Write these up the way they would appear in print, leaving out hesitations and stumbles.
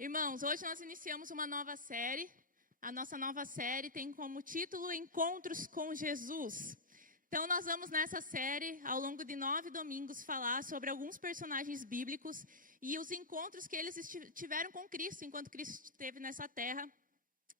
Irmãos, hoje nós iniciamos uma nova série. A nossa nova série tem como título Encontros com Jesus. Então, nós vamos nessa série, ao longo de 9 domingos, falar sobre alguns personagens bíblicos e os encontros que eles tiveram com Cristo, enquanto Cristo esteve nessa terra.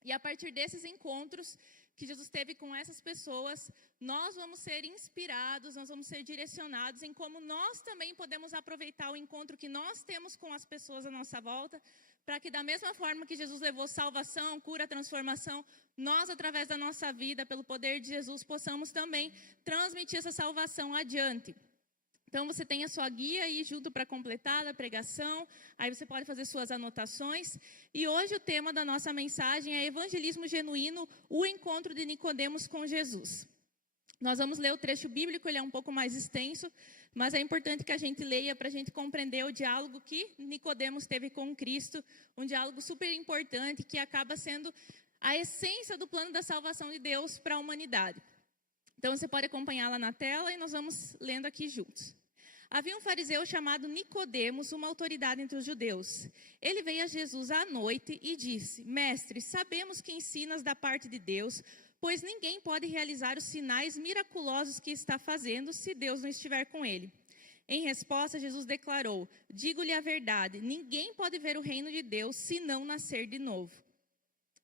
E a partir desses encontros que Jesus teve com essas pessoas, nós vamos ser inspirados, nós vamos ser direcionados em como nós também podemos aproveitar o encontro que nós temos com as pessoas à nossa volta, para que da mesma forma que Jesus levou salvação, cura, transformação, nós, através da nossa vida, pelo poder de Jesus, possamos também transmitir essa salvação adiante. Então, você tem a sua guia aí junto para completar a pregação, aí você pode fazer suas anotações. E hoje o tema da nossa mensagem é Evangelismo Genuíno, o encontro de Nicodemos com Jesus. Nós vamos ler o trecho bíblico, ele é um pouco mais extenso, mas é importante que a gente leia para a gente compreender o diálogo que Nicodemos teve com Cristo, um diálogo super importante que acaba sendo a essência do plano da salvação de Deus para a humanidade. Então, você pode acompanhar lá na tela e nós vamos lendo aqui juntos. Havia um fariseu chamado Nicodemos, uma autoridade entre os judeus. Ele veio a Jesus à noite e disse: Mestre, sabemos que ensinas da parte de Deus, pois ninguém pode realizar os sinais miraculosos que está fazendo se Deus não estiver com ele. Em resposta, Jesus declarou: Digo-lhe a verdade, ninguém pode ver o reino de Deus se não nascer de novo.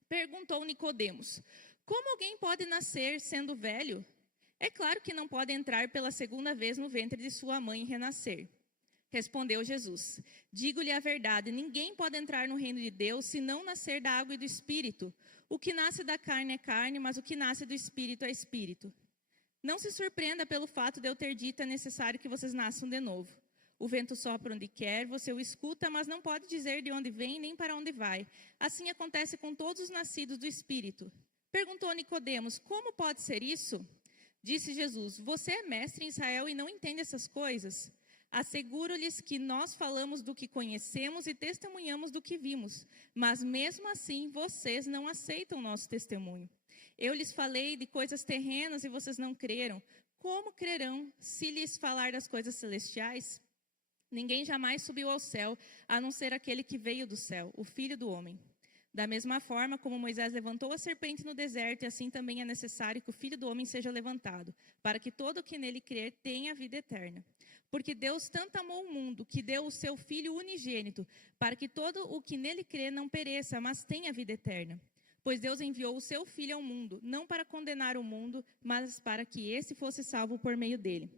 Perguntou Nicodemos: Como alguém pode nascer sendo velho? É claro que não pode entrar pela segunda vez no ventre de sua mãe e renascer. Respondeu Jesus: Digo-lhe a verdade, ninguém pode entrar no reino de Deus se não nascer da água e do Espírito. O que nasce da carne é carne, mas o que nasce do Espírito é Espírito. Não se surpreenda pelo fato de eu ter dito é necessário que vocês nasçam de novo. O vento sopra onde quer, você o escuta, mas não pode dizer de onde vem nem para onde vai. Assim acontece com todos os nascidos do Espírito. Perguntou Nicodemos: Como pode ser isso? Disse Jesus: Você é mestre em Israel e não entende essas coisas? Asseguro-lhes que nós falamos do que conhecemos e testemunhamos do que vimos, mas mesmo assim vocês não aceitam o nosso testemunho. Eu lhes falei de coisas terrenas e vocês não creram. Como crerão se lhes falar das coisas celestiais? Ninguém jamais subiu ao céu, a não ser aquele que veio do céu, o Filho do Homem. Da mesma forma como Moisés levantou a serpente no deserto, e assim também é necessário que o Filho do Homem seja levantado, para que todo o que nele crer tenha vida eterna. Porque Deus tanto amou o mundo, que deu o seu Filho unigênito, para que todo o que nele crer não pereça, mas tenha vida eterna. Pois Deus enviou o seu Filho ao mundo, não para condenar o mundo, mas para que esse fosse salvo por meio dele.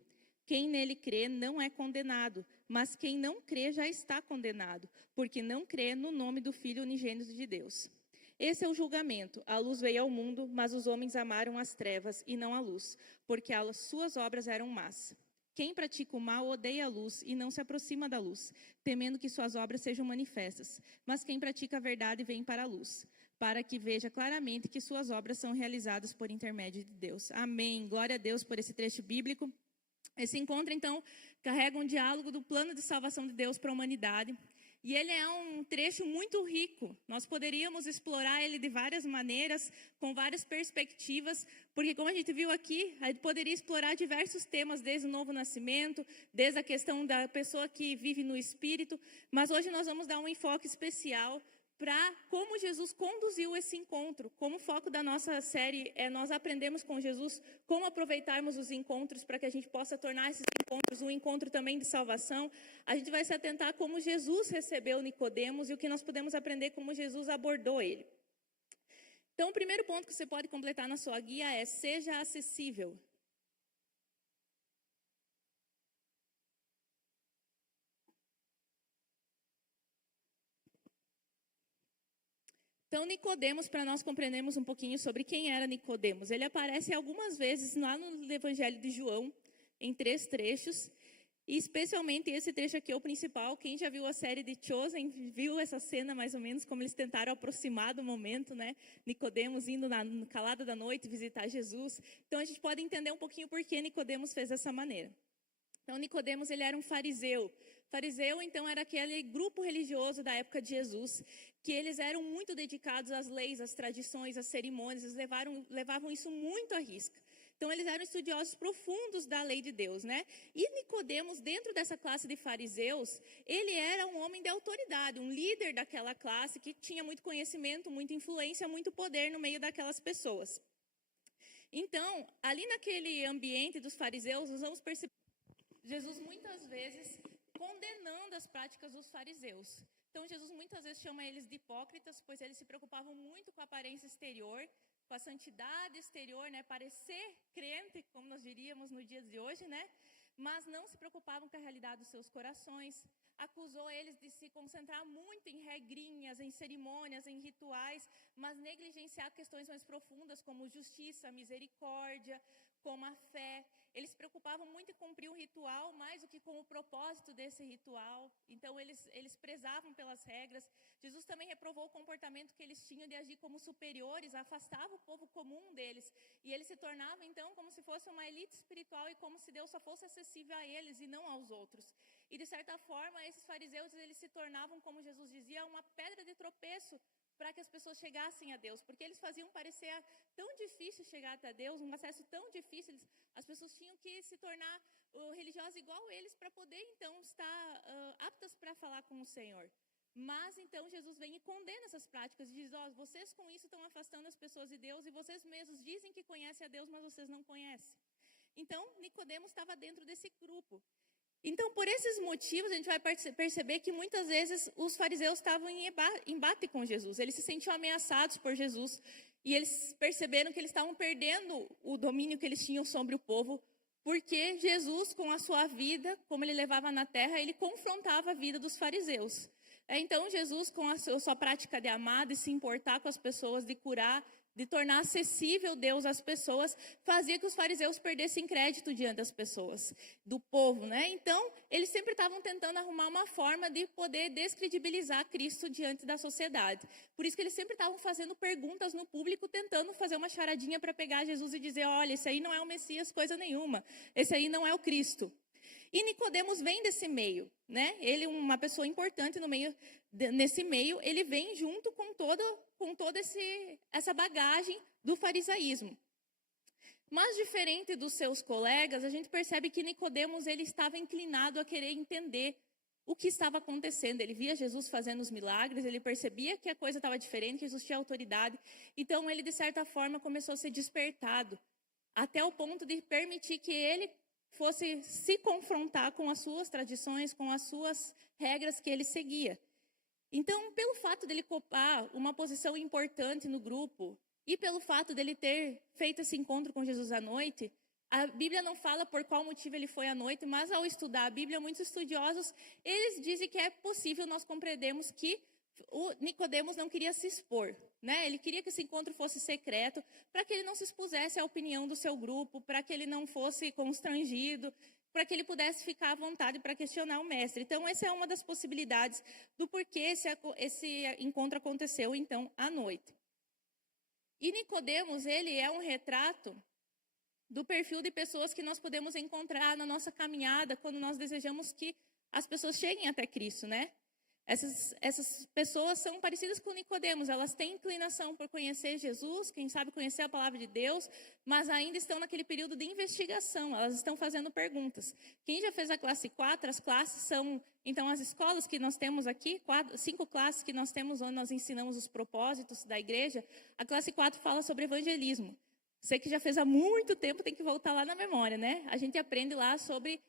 Quem nele crê não é condenado, mas quem não crê já está condenado, porque não crê no nome do Filho unigênito de Deus. Esse é o julgamento. A luz veio ao mundo, mas os homens amaram as trevas e não a luz, porque as suas obras eram más. Quem pratica o mal odeia a luz e não se aproxima da luz, temendo que suas obras sejam manifestas. Mas quem pratica a verdade vem para a luz, para que veja claramente que suas obras são realizadas por intermédio de Deus. Amém. Glória a Deus por esse trecho bíblico. Esse encontro, então, carrega um diálogo do plano de salvação de Deus para a humanidade. E ele é um trecho muito rico. Nós poderíamos explorar ele de várias maneiras, com várias perspectivas, porque como a gente viu aqui, a gente poderia explorar diversos temas, desde o novo nascimento, desde a questão da pessoa que vive no Espírito. Mas hoje nós vamos dar um enfoque especial para como Jesus conduziu esse encontro. Como o foco da nossa série é nós aprendemos com Jesus como aproveitarmos os encontros para que a gente possa tornar esses encontros um encontro também de salvação. A gente vai se atentar como Jesus recebeu Nicodemos e o que nós podemos aprender como Jesus abordou ele. Então, o primeiro ponto que você pode completar na sua guia é: seja acessível. Então, Nicodemos, para nós compreendermos um pouquinho sobre quem era Nicodemos, ele aparece algumas vezes lá no Evangelho de João, em 3 trechos, e especialmente esse trecho aqui é o principal. Quem já viu a série de Chosen, viu essa cena mais ou menos, como eles tentaram aproximar do momento, né? Nicodemos indo na calada da noite visitar Jesus. Então, a gente pode entender um pouquinho por que Nicodemos fez dessa maneira. Então, Nicodemos, ele era um fariseu. Fariseu, então, era aquele grupo religioso da época de Jesus, que eles eram muito dedicados às leis, às tradições, às cerimônias, eles levavam isso muito à risca. Então, eles eram estudiosos profundos da lei de Deus, né? E Nicodemos, dentro dessa classe de fariseus, ele era um homem de autoridade, um líder daquela classe que tinha muito conhecimento, muita influência, muito poder no meio daquelas pessoas. Então, ali naquele ambiente dos fariseus, nós vamos perceber Jesus muitas vezes condenando as práticas dos fariseus. Então, Jesus muitas vezes chama eles de hipócritas, pois eles se preocupavam muito com a aparência exterior, com a santidade exterior, né? Parecer crente, como nós diríamos no dia de hoje, né? Mas não se preocupavam com a realidade dos seus corações. Acusou eles de se concentrar muito em regrinhas, em cerimônias, em rituais, mas negligenciar questões mais profundas como justiça, misericórdia, como a fé. Eles se preocupavam muito em cumprir um ritual mais do que com o propósito desse ritual. Então, eles prezavam pelas regras. Jesus também reprovou o comportamento que eles tinham de agir como superiores, afastava o povo comum deles. E eles se tornavam, então, como se fosse uma elite espiritual e como se Deus só fosse acessível a eles e não aos outros. E, de certa forma, esses fariseus, eles se tornavam, como Jesus dizia, uma pedra de tropeço para que as pessoas chegassem a Deus, porque eles faziam parecer tão difícil chegar até Deus, um acesso tão difícil, as pessoas tinham que se tornar religiosas igual eles para poder, então, estar aptas para falar com o Senhor. Mas, então, Jesus vem e condena essas práticas e diz, vocês com isso estão afastando as pessoas de Deus e vocês mesmos dizem que conhecem a Deus, mas vocês não conhecem. Então, Nicodemos estava dentro desse grupo. Então, por esses motivos, a gente vai perceber que muitas vezes os fariseus estavam em embate com Jesus. Eles se sentiam ameaçados por Jesus e eles perceberam que eles estavam perdendo o domínio que eles tinham sobre o povo, porque Jesus, com a sua vida, como ele levava na terra, ele confrontava a vida dos fariseus. Então, Jesus, com a sua prática de amar, de se importar com as pessoas, de curar, de tornar acessível Deus às pessoas, fazia que os fariseus perdessem crédito diante das pessoas, do povo, né? Então, eles sempre estavam tentando arrumar uma forma de poder descredibilizar Cristo diante da sociedade. Por isso que eles sempre estavam fazendo perguntas no público, tentando fazer uma charadinha para pegar Jesus e dizer, olha, esse aí não é o Messias coisa nenhuma, esse aí não é o Cristo. E Nicodemos vem desse meio, né? Ele é uma pessoa importante nesse meio, ele vem junto com toda essa bagagem do farisaísmo. Mas diferente dos seus colegas, a gente percebe que Nicodemos ele estava inclinado a querer entender o que estava acontecendo. Ele via Jesus fazendo os milagres, ele percebia que a coisa estava diferente, que Jesus tinha autoridade. Então ele, de certa forma, começou a ser despertado, até o ponto de permitir que ele fosse se confrontar com as suas tradições, com as suas regras que ele seguia. Então, pelo fato dele ocupar uma posição importante no grupo e pelo fato dele ter feito esse encontro com Jesus à noite, a Bíblia não fala por qual motivo ele foi à noite, mas ao estudar a Bíblia, muitos estudiosos, eles dizem que é possível nós compreendermos que o Nicodemos não queria se expor, né? Ele queria que esse encontro fosse secreto, para que ele não se expusesse à opinião do seu grupo, para que ele não fosse constrangido, para que ele pudesse ficar à vontade para questionar o mestre. Então, essa é uma das possibilidades do porquê esse encontro aconteceu, então, à noite. E Nicodemos, ele é um retrato do perfil de pessoas que nós podemos encontrar na nossa caminhada, quando nós desejamos que as pessoas cheguem até Cristo, né? Essas pessoas são parecidas com Nicodemos, elas têm inclinação por conhecer Jesus, quem sabe conhecer a palavra de Deus, mas ainda estão naquele período de investigação, elas estão fazendo perguntas. Quem já fez a classe 4, as classes são, então, as escolas que nós temos aqui, 5 classes que nós temos onde nós ensinamos os propósitos da igreja, a classe 4 fala sobre evangelismo. Você que já fez há muito tempo tem que voltar lá na memória, né? A gente aprende lá sobre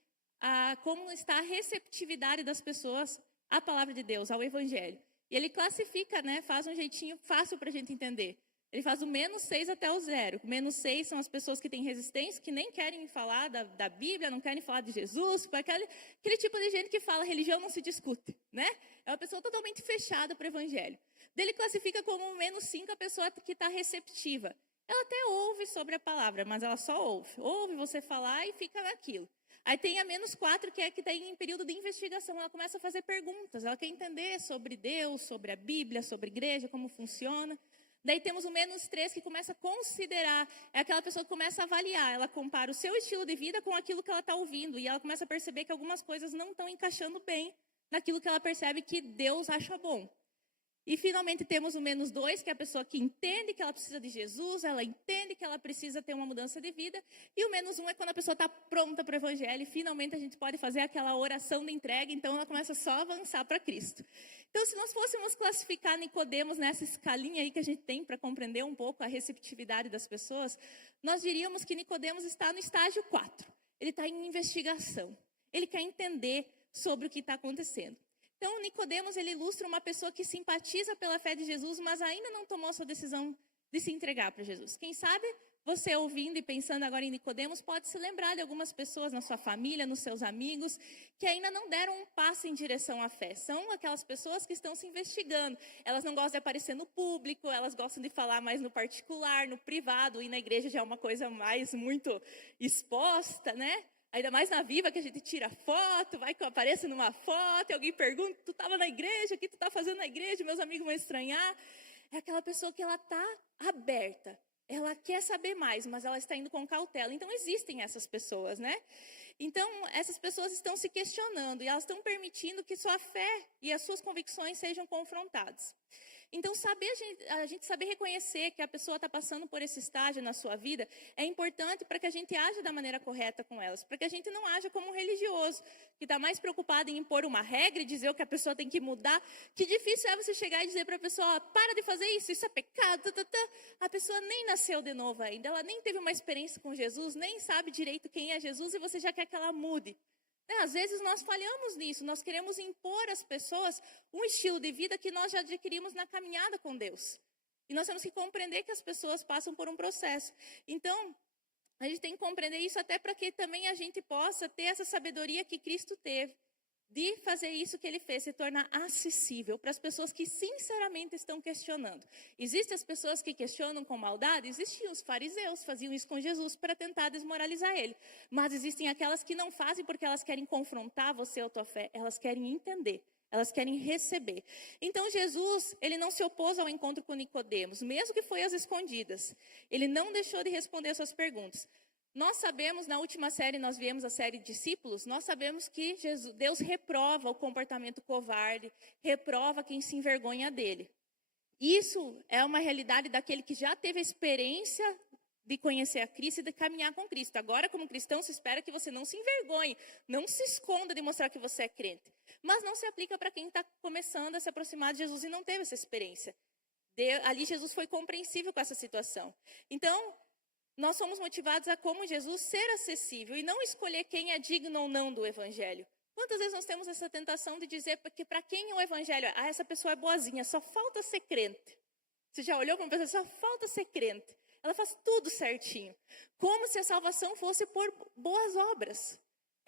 como está a receptividade das pessoas à palavra de Deus, ao evangelho. E ele classifica, né, faz um jeitinho fácil para a gente entender. Ele faz o -6 até o 0. O -6 são as pessoas que têm resistência, que nem querem falar da Bíblia, não querem falar de Jesus, aquele tipo de gente que fala religião não se discute, né? É uma pessoa totalmente fechada para o evangelho. Ele classifica como -5 a pessoa que está receptiva. Ela até ouve sobre a palavra, mas ela só ouve. Ouve você falar e fica naquilo. Aí tem a -4, que é que está em período de investigação. Ela começa a fazer perguntas. Ela quer entender sobre Deus, sobre a Bíblia, sobre a igreja, como funciona. Daí temos o -3, que começa a considerar. É aquela pessoa que começa a avaliar. Ela compara o seu estilo de vida com aquilo que ela está ouvindo. E ela começa a perceber que algumas coisas não estão encaixando bem naquilo que ela percebe que Deus acha bom. E finalmente temos o -2, que é a pessoa que entende que ela precisa de Jesus, ela entende que ela precisa ter uma mudança de vida. E o -1 é quando a pessoa está pronta para o evangelho e finalmente a gente pode fazer aquela oração de entrega, então ela começa só a avançar para Cristo. Então, se nós fôssemos classificar Nicodemos nessa escalinha aí que a gente tem para compreender um pouco a receptividade das pessoas, nós diríamos que Nicodemos está no estágio 4. Ele está em investigação. Ele quer entender sobre o que está acontecendo. Então, Nicodemos, ele ilustra uma pessoa que simpatiza pela fé de Jesus, mas ainda não tomou sua decisão de se entregar para Jesus. Quem sabe, você ouvindo e pensando agora em Nicodemos, pode se lembrar de algumas pessoas na sua família, nos seus amigos, que ainda não deram um passo em direção à fé. São aquelas pessoas que estão se investigando. Elas não gostam de aparecer no público, elas gostam de falar mais no particular, no privado, e na igreja já é uma coisa mais muito exposta, né? Ainda mais na Viva, que a gente tira foto, vai que eu apareço numa foto, e alguém pergunta, tu estava na igreja, o que tu está fazendo na igreja? Meus amigos vão estranhar. É aquela pessoa que ela está aberta, ela quer saber mais, mas ela está indo com cautela. Então, existem essas pessoas, né? Então, essas pessoas estão se questionando e elas estão permitindo que sua fé e as suas convicções sejam confrontadas. Então, a gente saber reconhecer que a pessoa está passando por esse estágio na sua vida é importante para que a gente aja da maneira correta com elas, para que a gente não haja como um religioso, que está mais preocupado em impor uma regra e dizer o que a pessoa tem que mudar. Que difícil é você chegar e dizer para a pessoa, para de fazer isso é pecado. A pessoa nem nasceu de novo ainda, ela nem teve uma experiência com Jesus, nem sabe direito quem é Jesus e você já quer que ela mude. Às vezes nós falhamos nisso, nós queremos impor às pessoas um estilo de vida que nós já adquirimos na caminhada com Deus. E nós temos que compreender que as pessoas passam por um processo. Então, a gente tem que compreender isso até para que também a gente possa ter essa sabedoria que Cristo teve, de fazer isso que ele fez, se tornar acessível para as pessoas que sinceramente estão questionando. Existem as pessoas que questionam com maldade, existiam os fariseus, faziam isso com Jesus para tentar desmoralizar ele. Mas existem aquelas que não fazem porque elas querem confrontar você ou a tua fé, elas querem entender, elas querem receber. Então Jesus, ele não se opôs ao encontro com Nicodemos, mesmo que foi às escondidas. Ele não deixou de responder as suas perguntas. Nós sabemos, na última série, nós viemos a série Discípulos, nós sabemos que Deus reprova o comportamento covarde, reprova quem se envergonha dele. Isso é uma realidade daquele que já teve a experiência de conhecer a Cristo e de caminhar com Cristo. Agora, como cristão, se espera que você não se envergonhe, não se esconda de mostrar que você é crente. Mas não se aplica para quem está começando a se aproximar de Jesus e não teve essa experiência. Ali Jesus foi compreensível com essa situação. Então, nós somos motivados a, como Jesus, ser acessível e não escolher quem é digno ou não do evangelho. Quantas vezes nós temos essa tentação de dizer que para quem é o evangelho, essa pessoa é boazinha, só falta ser crente. Você já olhou para uma pessoa, só falta ser crente. Ela faz tudo certinho. Como se a salvação fosse por boas obras.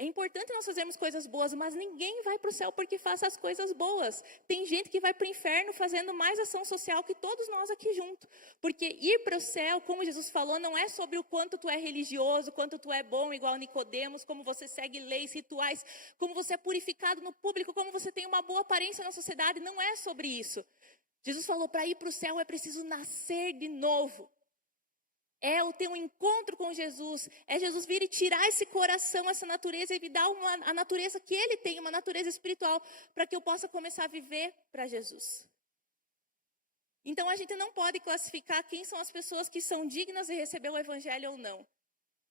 É importante nós fazermos coisas boas, mas ninguém vai para o céu porque faz as coisas boas. Tem gente que vai para o inferno fazendo mais ação social que todos nós aqui juntos. Porque ir para o céu, como Jesus falou, não é sobre o quanto tu é religioso, quanto tu é bom, igual Nicodemos, como você segue leis, rituais, como você é purificado no público, como você tem uma boa aparência na sociedade. Não é sobre isso. Jesus falou, para ir para o céu é preciso nascer de novo. É o ter um encontro com Jesus, é Jesus vir e tirar esse coração, essa natureza e me dar a natureza que ele tem, uma natureza espiritual, para que eu possa começar a viver para Jesus. Então a gente não pode classificar quem são as pessoas que são dignas de receber o evangelho ou não.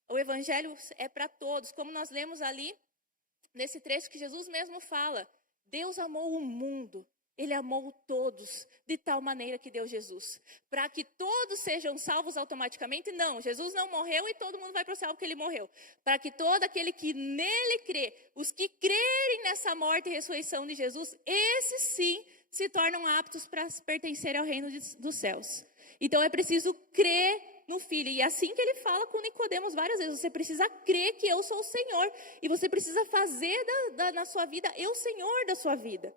O evangelho é para todos, como nós lemos ali, nesse trecho que Jesus mesmo fala, Deus amou o mundo. Ele amou todos, de tal maneira que deu Jesus. Para que todos sejam salvos automaticamente? Não, Jesus não morreu e todo mundo vai para o céu porque ele morreu. Para que todo aquele que nele crê, os que crerem nessa morte e ressurreição de Jesus, esses sim se tornam aptos para pertencer ao reino dos céus. Então é preciso crer no Filho. E é assim que ele fala com Nicodemos várias vezes. Você precisa crer que eu sou o Senhor. E você precisa fazer na sua vida, eu Senhor da sua vida.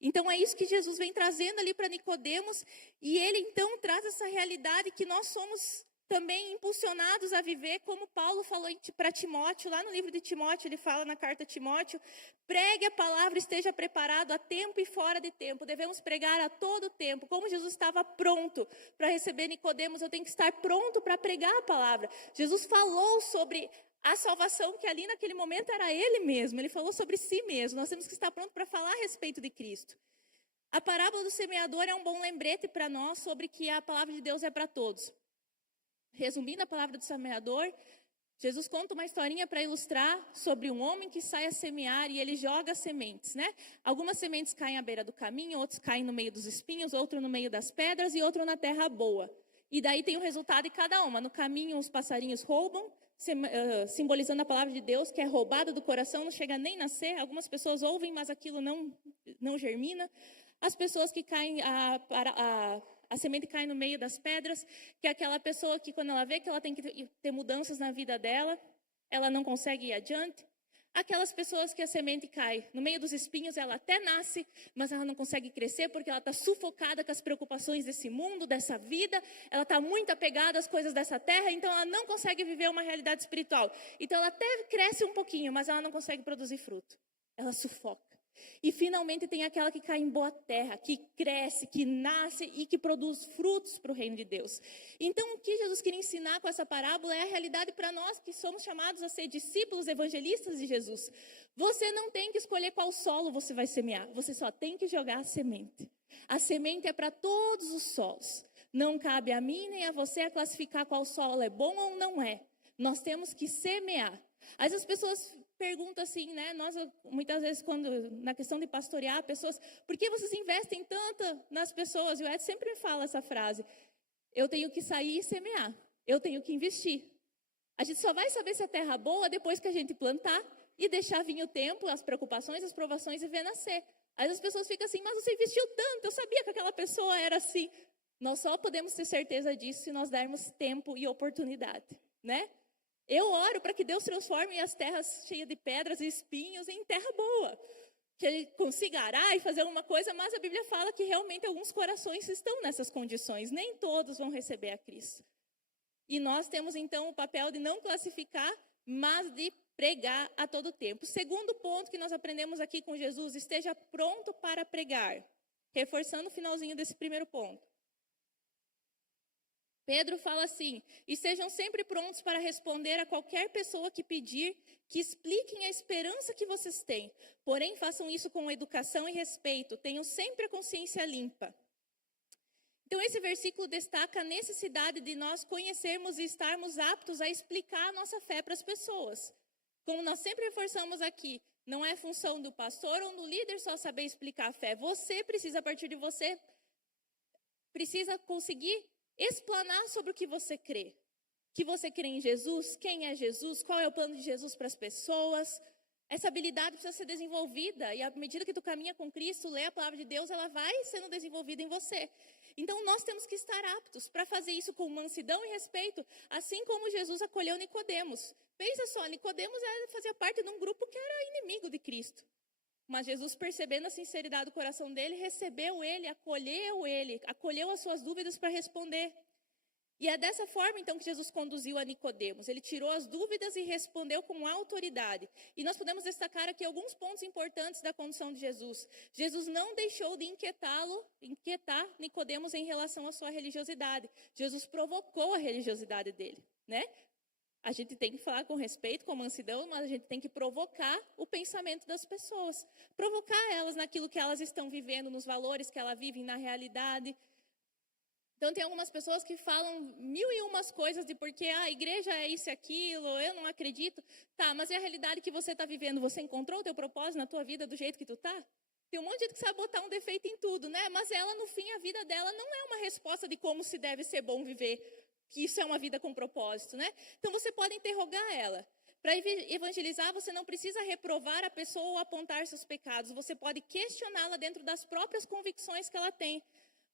Então é isso que Jesus vem trazendo ali para Nicodemos, e ele então traz essa realidade que nós somos também impulsionados a viver, como Paulo falou para Timóteo, lá no livro de Timóteo, ele fala na carta a Timóteo, pregue a palavra, esteja preparado a tempo e fora de tempo, devemos pregar a todo tempo. Como Jesus estava pronto para receber Nicodemos, eu tenho que estar pronto para pregar a palavra. Jesus falou sobre a salvação, que ali naquele momento era ele mesmo, ele falou sobre si mesmo. Nós temos que estar prontos para falar a respeito de Cristo. A parábola do semeador é um bom lembrete para nós sobre que a palavra de Deus é para todos. Resumindo a palavra do semeador, Jesus conta uma historinha para ilustrar sobre um homem que sai a semear e ele joga sementes, né? Algumas sementes caem à beira do caminho, outras caem no meio dos espinhos, outro no meio das pedras e outro na terra boa. E daí tem o resultado de cada uma. No caminho os passarinhos roubam, simbolizando a palavra de Deus, que é roubada do coração, não chega nem a nascer. Algumas pessoas ouvem, mas aquilo não germina. As pessoas que caem, a semente cai no meio das pedras, que é aquela pessoa que quando ela vê que ela tem que ter mudanças na vida dela, ela não consegue ir adiante. Aquelas pessoas que a semente cai no meio dos espinhos, ela até nasce, mas ela não consegue crescer porque ela está sufocada com as preocupações desse mundo, dessa vida. Ela está muito apegada às coisas dessa terra, então ela não consegue viver uma realidade espiritual. Então ela até cresce um pouquinho, mas ela não consegue produzir fruto. Ela sufoca. E finalmente tem aquela que cai em boa terra, que cresce, que nasce e que produz frutos para o reino de Deus. Então o que Jesus queria ensinar com essa parábola é a realidade para nós que somos chamados a ser discípulos evangelistas de Jesus. Você não tem que escolher qual solo você vai semear, você só tem que jogar a semente. A semente é para todos os solos. Não cabe a mim nem a você a classificar qual solo é bom ou não é. Nós temos que semear. Às vezes as pessoas perguntam assim, né? Nós, muitas vezes, quando na questão de pastorear pessoas, por que vocês investem tanto nas pessoas? E o Ed sempre me fala essa frase: eu tenho que sair e semear, eu tenho que investir. A gente só vai saber se a terra é boa depois que a gente plantar e deixar vir o tempo, as preocupações, as provações e ver nascer. Às vezes as pessoas ficam assim, mas você investiu tanto, eu sabia que aquela pessoa era assim. Nós só podemos ter certeza disso se nós dermos tempo e oportunidade, né? Eu oro para que Deus transforme as terras cheias de pedras e espinhos em terra boa. Que Ele consiga arar e fazer alguma coisa, mas a Bíblia fala que realmente alguns corações estão nessas condições. Nem todos vão receber a Cristo. E nós temos então o papel de não classificar, mas de pregar a todo tempo. Segundo ponto que nós aprendemos aqui com Jesus: esteja pronto para pregar. Reforçando o finalzinho desse primeiro ponto. Pedro fala assim: estejam sempre prontos para responder a qualquer pessoa que pedir, que expliquem a esperança que vocês têm. Porém, façam isso com educação e respeito, tenham sempre a consciência limpa. Então, esse versículo destaca a necessidade de nós conhecermos e estarmos aptos a explicar a nossa fé para as pessoas. Como nós sempre reforçamos aqui, não é função do pastor ou do líder só saber explicar a fé. Você precisa, a partir de você, precisa conseguir explanar sobre o que você crê. Que você crê em Jesus, quem é Jesus, qual é o plano de Jesus para as pessoas. Essa habilidade precisa ser desenvolvida e à medida que tu caminha com Cristo, lê a palavra de Deus, ela vai sendo desenvolvida em você. Então nós temos que estar aptos para fazer isso com mansidão e respeito, assim como Jesus acolheu Nicodemos. Pensa só, Nicodemos fazia parte de um grupo que era inimigo de Cristo. Mas Jesus, percebendo a sinceridade do coração dele, recebeu ele, acolheu as suas dúvidas para responder. E é dessa forma, então, que Jesus conduziu a Nicodemos. Ele tirou as dúvidas e respondeu com autoridade. E nós podemos destacar aqui alguns pontos importantes da condução de Jesus. Jesus não deixou de inquietar Nicodemos em relação à sua religiosidade. Jesus provocou a religiosidade dele, né? A gente tem que falar com respeito, com mansidão, mas a gente tem que provocar o pensamento das pessoas. Provocar elas naquilo que elas estão vivendo, nos valores que elas vivem na realidade. Então, tem algumas pessoas que falam 1001 coisas de porque a igreja é isso e aquilo, eu não acredito. Tá, mas é a realidade que você está vivendo. Você encontrou o teu propósito na tua vida do jeito que tu tá? Tem um monte de gente que sabe botar um defeito em tudo, né? Mas ela, no fim, a vida dela não é uma resposta de como se deve ser bom viver, que isso é uma vida com propósito, né? Então, você pode interrogar ela. Para evangelizar, você não precisa reprovar a pessoa ou apontar seus pecados. Você pode questioná-la dentro das próprias convicções que ela tem.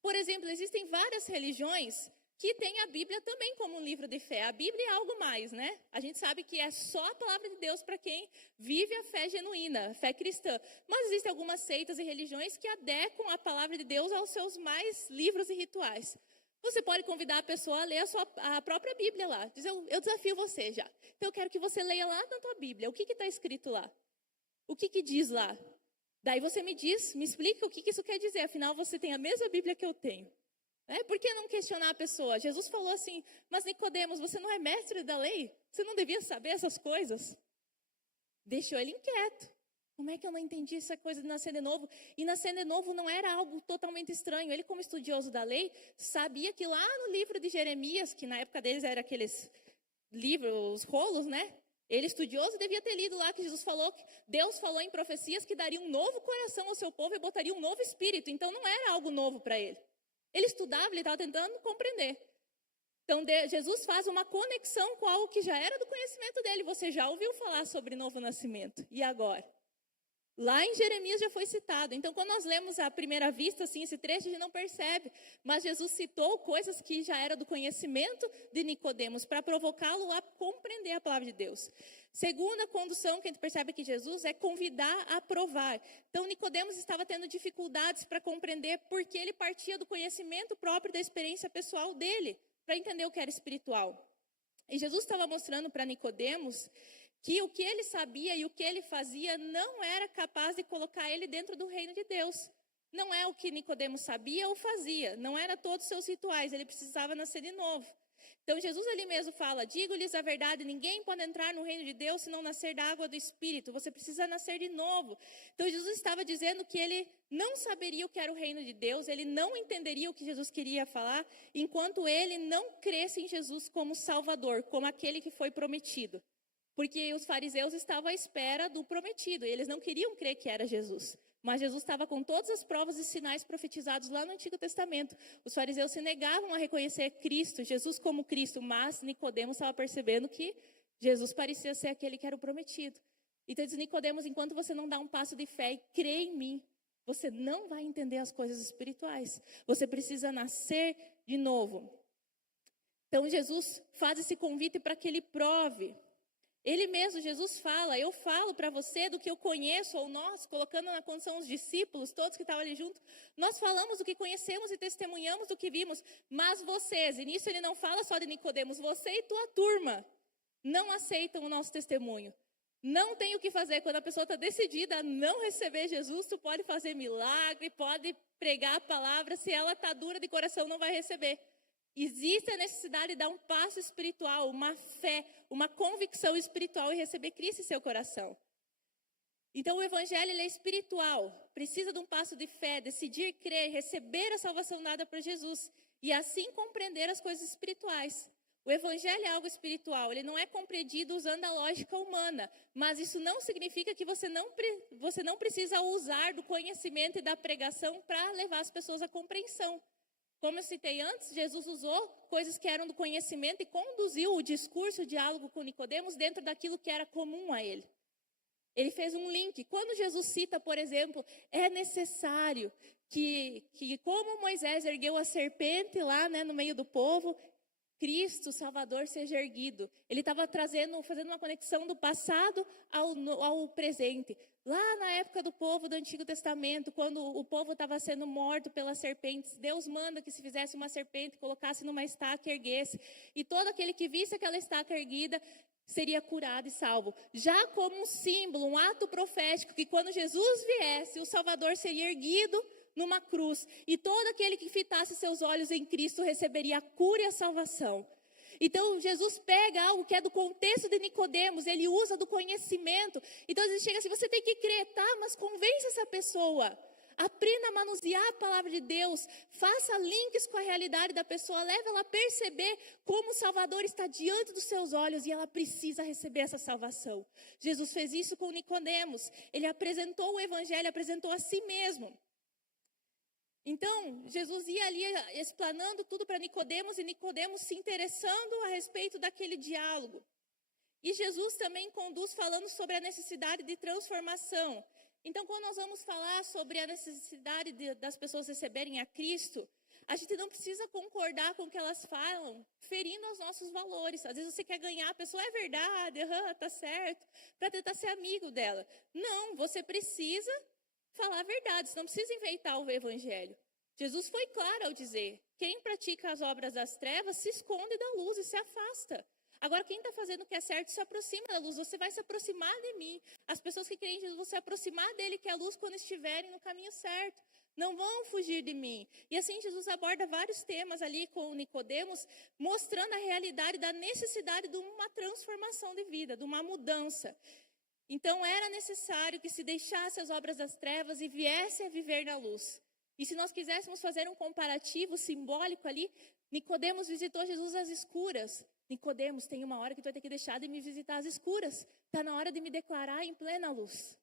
Por exemplo, existem várias religiões que têm a Bíblia também como um livro de fé. A Bíblia é algo mais, né? A gente sabe que é só a palavra de Deus para quem vive a fé genuína, a fé cristã. Mas existem algumas seitas e religiões que adequam a palavra de Deus aos seus mais livros e rituais. Você pode convidar a pessoa a ler a própria Bíblia lá. Diz, eu desafio você já. Então, eu quero que você leia lá na tua Bíblia. O que está escrito lá? O que diz lá? Daí você me explica o que isso quer dizer. Afinal, você tem a mesma Bíblia que eu tenho. Por que não questionar a pessoa? Jesus falou assim, mas Nicodemos, você não é mestre da lei? Você não devia saber essas coisas? Deixou ele inquieto. Como é que eu não entendi essa coisa de nascer de novo? E nascer de novo não era algo totalmente estranho. Ele, como estudioso da lei, sabia que lá no livro de Jeremias, que na época deles era aqueles livros, os rolos, né? Ele, estudioso, devia ter lido lá que Jesus falou, que Deus falou em profecias que daria um novo coração ao seu povo e botaria um novo espírito. Então não era algo novo para ele. Ele estudava, ele estava tentando compreender. Então Jesus faz uma conexão com algo que já era do conhecimento dele. Você já ouviu falar sobre novo nascimento. E agora? Lá em Jeremias já foi citado. Então, quando nós lemos à primeira vista, assim, esse trecho, a gente não percebe. Mas Jesus citou coisas que já era do conhecimento de Nicodemos para provocá-lo a compreender a palavra de Deus. Segunda condução que a gente percebe aqui de Jesus é convidar a provar. Então, Nicodemos estava tendo dificuldades para compreender porque ele partia do conhecimento próprio da experiência pessoal dele, para entender o que era espiritual. E Jesus estava mostrando para Nicodemos que o que ele sabia e o que ele fazia não era capaz de colocar ele dentro do reino de Deus. Não é o que Nicodemos sabia ou fazia, não era todos os seus rituais, ele precisava nascer de novo. Então Jesus ali mesmo fala, digo-lhes a verdade, ninguém pode entrar no reino de Deus se não nascer da água do Espírito, você precisa nascer de novo. Então Jesus estava dizendo que ele não saberia o que era o reino de Deus, ele não entenderia o que Jesus queria falar, enquanto ele não cresce em Jesus como Salvador, como aquele que foi prometido. Porque os fariseus estavam à espera do prometido, e eles não queriam crer que era Jesus. Mas Jesus estava com todas as provas e sinais profetizados lá no Antigo Testamento. Os fariseus se negavam a reconhecer Cristo, Jesus como Cristo, mas Nicodemos estava percebendo que Jesus parecia ser aquele que era o prometido. Então diz Nicodemos, enquanto você não dá um passo de fé e crê em mim, você não vai entender as coisas espirituais. Você precisa nascer de novo. Então Jesus faz esse convite para que ele prove. Ele mesmo, Jesus fala, eu falo para você do que eu conheço, ou nós, colocando na condição os discípulos, todos que estavam ali juntos, nós falamos do que conhecemos e testemunhamos do que vimos, mas vocês, e nisso ele não fala só de Nicodemos, você e tua turma não aceitam o nosso testemunho. Não tem o que fazer, quando a pessoa está decidida a não receber Jesus, tu pode fazer milagre, pode pregar a palavra, se ela está dura de coração não vai receber. Existe a necessidade de dar um passo espiritual, uma fé, uma convicção espiritual e receber Cristo em seu coração. Então o evangelho ele é espiritual, precisa de um passo de fé, decidir crer, receber a salvação dada por Jesus e assim compreender as coisas espirituais. O evangelho é algo espiritual, ele não é compreendido usando a lógica humana, mas isso não significa que você não precisa usar do conhecimento e da pregação para levar as pessoas à compreensão. Como eu citei antes, Jesus usou coisas que eram do conhecimento e conduziu o discurso, o diálogo com Nicodemos dentro daquilo que era comum a ele. Ele fez um link. Quando Jesus cita, por exemplo, é necessário que como Moisés ergueu a serpente lá, né, no meio do povo, Cristo, Salvador, seja erguido. Ele estava fazendo uma conexão do passado ao presente. Lá na época do povo do Antigo Testamento, quando o povo estava sendo morto pelas serpentes, Deus manda que se fizesse uma serpente, colocasse numa estaca e erguesse. E todo aquele que visse aquela estaca erguida seria curado e salvo. Já como um símbolo, um ato profético, que quando Jesus viesse, o Salvador seria erguido numa cruz. E todo aquele que fitasse seus olhos em Cristo receberia a cura e a salvação. Então, Jesus pega algo que é do contexto de Nicodemos, ele usa do conhecimento. Então, ele chega assim, você tem que crer, tá? Mas convence essa pessoa. Aprenda a manusear a palavra de Deus. Faça links com a realidade da pessoa. Leve ela a perceber como o Salvador está diante dos seus olhos e ela precisa receber essa salvação. Jesus fez isso com Nicodemos. Ele apresentou o evangelho, apresentou a si mesmo. Então, Jesus ia ali explanando tudo para Nicodemos e Nicodemos se interessando a respeito daquele diálogo. E Jesus também conduz falando sobre a necessidade de transformação. Então, quando nós vamos falar sobre a necessidade das pessoas receberem a Cristo, a gente não precisa concordar com o que elas falam, ferindo os nossos valores. Às vezes você quer ganhar a pessoa, é verdade, tá certo, para tentar ser amigo dela. Não, você precisa falar a verdade, você não precisa inventar o evangelho. Jesus foi claro ao dizer, quem pratica as obras das trevas se esconde da luz e se afasta. Agora, quem está fazendo o que é certo se aproxima da luz, você vai se aproximar de mim. As pessoas que creem em Jesus vão se aproximar dele, que é a luz, quando estiverem no caminho certo. Não vão fugir de mim. E assim Jesus aborda vários temas ali com Nicodemos, mostrando a realidade da necessidade de uma transformação de vida, de uma mudança. Então era necessário que se deixasse as obras das trevas e viesse a viver na luz. E se nós quiséssemos fazer um comparativo simbólico ali, Nicodemos visitou Jesus às escuras. Nicodemos, tem uma hora que tu vai ter que deixar de me visitar às escuras. Está na hora de me declarar em plena luz.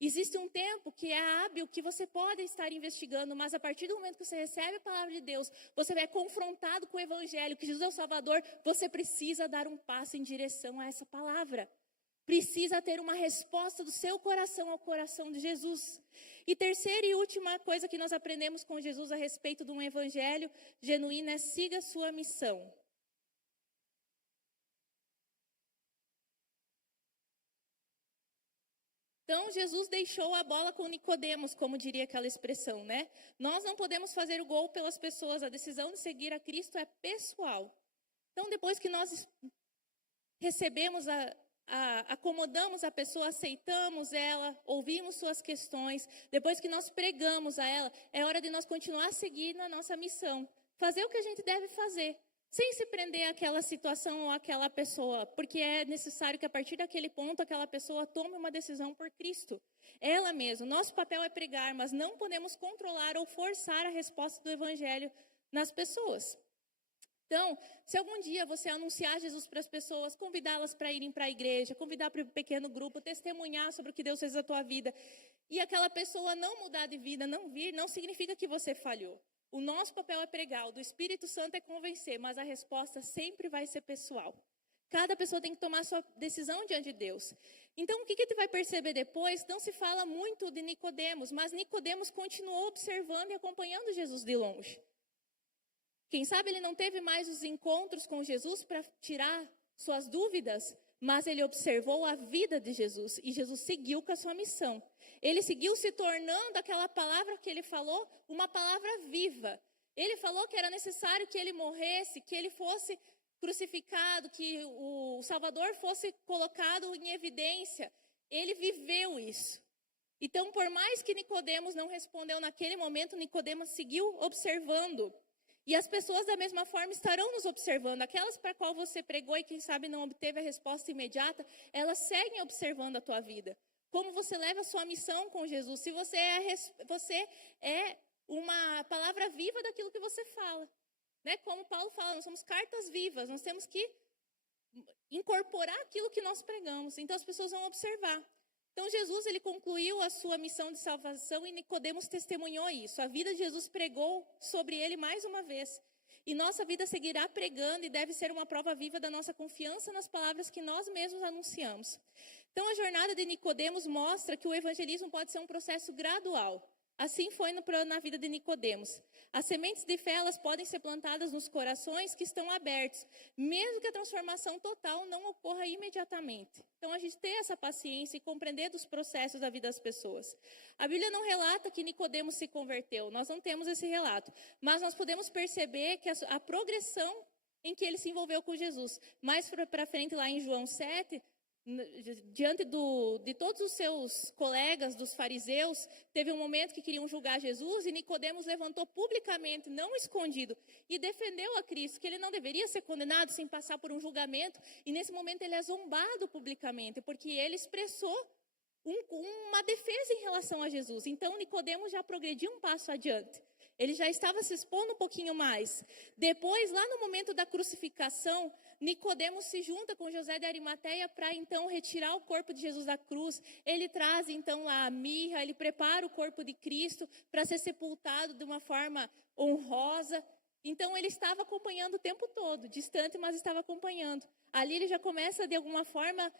Existe um tempo que é hábil, que você pode estar investigando, mas a partir do momento que você recebe a palavra de Deus, você é confrontado com o Evangelho, que Jesus é o Salvador, você precisa dar um passo em direção a essa palavra. Precisa ter uma resposta do seu coração ao coração de Jesus. E terceira e última coisa que nós aprendemos com Jesus a respeito de um Evangelho genuíno é: siga a sua missão. Então, Jesus deixou a bola com Nicodemos, como diria aquela expressão, né? Nós não podemos fazer o gol pelas pessoas, a decisão de seguir a Cristo é pessoal. Então, depois que nós recebemos, acomodamos a pessoa, aceitamos ela, ouvimos suas questões, depois que nós pregamos a ela, é hora de nós continuar seguindo a nossa missão. Fazer o que a gente deve fazer. Sem se prender àquela situação ou àquela pessoa, porque é necessário que a partir daquele ponto aquela pessoa tome uma decisão por Cristo. Ela mesma, nosso papel é pregar, mas não podemos controlar ou forçar a resposta do Evangelho nas pessoas. Então, se algum dia você anunciar Jesus para as pessoas, convidá-las para irem para a igreja, convidar para um pequeno grupo, testemunhar sobre o que Deus fez na tua vida, e aquela pessoa não mudar de vida, não vir, não significa que você falhou. O nosso papel é pregar, o do Espírito Santo é convencer, mas a resposta sempre vai ser pessoal. Cada pessoa tem que tomar sua decisão diante de Deus. Então, o que tu vai perceber depois? Não se fala muito de Nicodemos, mas Nicodemos continuou observando e acompanhando Jesus de longe. Quem sabe ele não teve mais os encontros com Jesus para tirar suas dúvidas, mas ele observou a vida de Jesus e Jesus seguiu com a sua missão. Ele seguiu se tornando aquela palavra que ele falou, uma palavra viva. Ele falou que era necessário que ele morresse, que ele fosse crucificado, que o Salvador fosse colocado em evidência. Ele viveu isso. Então, por mais que Nicodemos não respondeu naquele momento, Nicodemos seguiu observando. E as pessoas da mesma forma estarão nos observando. Aquelas para qual você pregou e quem sabe não obteve a resposta imediata, elas seguem observando a tua vida. Como você leva a sua missão com Jesus. Se você é uma palavra viva daquilo que você fala. Né? Como Paulo fala, nós somos cartas vivas. Nós temos que incorporar aquilo que nós pregamos. Então as pessoas vão observar. Então Jesus ele concluiu a sua missão de salvação e Nicodemos testemunhou isso. A vida de Jesus pregou sobre ele mais uma vez. E nossa vida seguirá pregando e deve ser uma prova viva da nossa confiança nas palavras que nós mesmos anunciamos. Então a jornada de Nicodemos mostra que o evangelismo pode ser um processo gradual. Assim foi na vida de Nicodemos. As sementes de fé elas podem ser plantadas nos corações que estão abertos, mesmo que a transformação total não ocorra imediatamente. Então a gente ter essa paciência e compreender dos processos da vida das pessoas. A Bíblia não relata que Nicodemos se converteu, nós não temos esse relato, mas nós podemos perceber que a progressão em que ele se envolveu com Jesus. Mais para frente lá em João 7, diante de todos os seus colegas, dos fariseus, teve um momento que queriam julgar Jesus e Nicodemos levantou publicamente, não escondido, e defendeu a Cristo, que ele não deveria ser condenado sem passar por um julgamento, e nesse momento ele é zombado publicamente, porque ele expressou uma defesa em relação a Jesus. Então Nicodemos já progrediu um passo adiante. Ele já estava se expondo um pouquinho mais. Depois, lá no momento da crucificação, Nicodemos se junta com José de Arimateia para então retirar o corpo de Jesus da cruz. Ele traz então lá a mirra, ele prepara o corpo de Cristo para ser sepultado de uma forma honrosa. Então ele estava acompanhando o tempo todo, distante, mas estava acompanhando. Ali ele já começa de alguma forma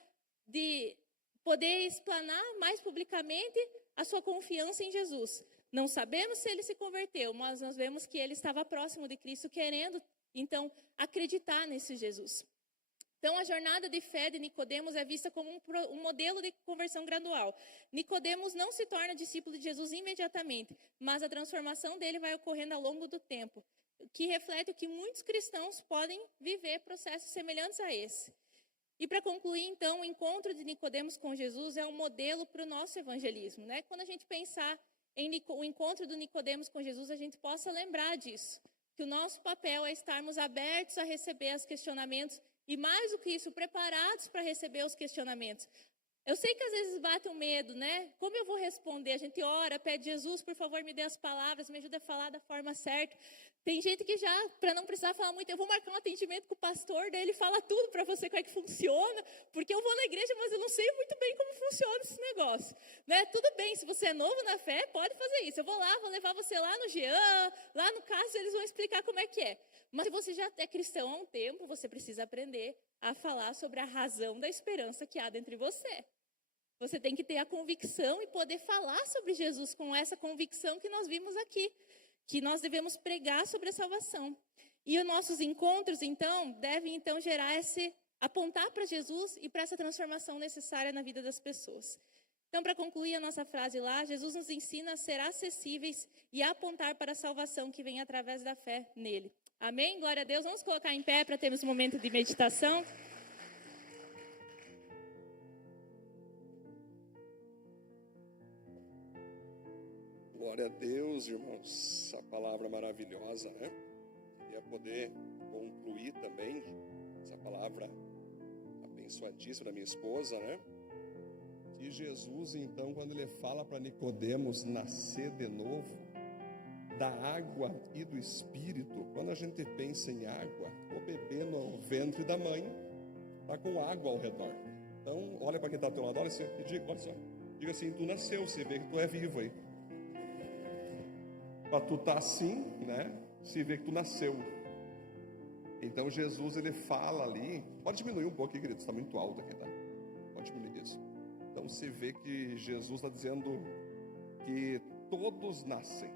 de poder explanar mais publicamente a sua confiança em Jesus. Não sabemos se ele se converteu, mas nós vemos que ele estava próximo de Cristo, querendo, então, acreditar nesse Jesus. Então, a jornada de fé de Nicodemos é vista como um modelo de conversão gradual. Nicodemos não se torna discípulo de Jesus imediatamente, mas a transformação dele vai ocorrendo ao longo do tempo, que reflete que muitos cristãos podem viver processos semelhantes a esse. E para concluir, então, o encontro de Nicodemos com Jesus é um modelo para o nosso evangelismo, né? Quando a gente pensar o encontro do Nicodemos com Jesus, a gente possa lembrar disso, que o nosso papel é estarmos abertos a receber os questionamentos e mais do que isso, preparados para receber os questionamentos. Eu sei que às vezes bate um medo, né? Como eu vou responder? A gente ora, pede Jesus, por favor, me dê as palavras, me ajuda a falar da forma certa. Tem gente que já, para não precisar falar muito, eu vou marcar um atendimento com o pastor, daí ele fala tudo para você como é que funciona, porque eu vou na igreja, mas eu não sei muito bem como funciona esse negócio, né? Tudo bem, se você é novo na fé, pode fazer isso. Eu vou lá, vou levar você lá no Jean, lá no Cássio, eles vão explicar como é que é. Mas se você já é cristão há um tempo, você precisa aprender a falar sobre a razão da esperança que há dentro de você. Você tem que ter a convicção e poder falar sobre Jesus com essa convicção que nós vimos aqui, que nós devemos pregar sobre a salvação. E os nossos encontros, então, devem gerar apontar para Jesus e para essa transformação necessária na vida das pessoas. Então, para concluir a nossa frase lá, Jesus nos ensina a ser acessíveis e a apontar para a salvação que vem através da fé nele. Amém? Glória a Deus. Vamos colocar em pé para termos um momento de meditação. Glória a Deus, irmãos, essa palavra maravilhosa, né? Queria poder concluir também essa palavra abençoadíssima da minha esposa, né? Que Jesus, então, quando ele fala para Nicodemos nascer de novo, da água e do Espírito, quando a gente pensa em água, o bebê no ventre da mãe está com água ao redor. Então, olha para quem está ao teu lado, olha só, diga assim, tu nasceu, você vê que tu é vivo aí. Para tu estar assim, né? Se vê que tu nasceu. Então Jesus, ele fala ali. Pode diminuir um pouco aqui, querido. Está muito alto aqui, tá? Pode diminuir isso. Então você vê que Jesus está dizendo que todos nascem,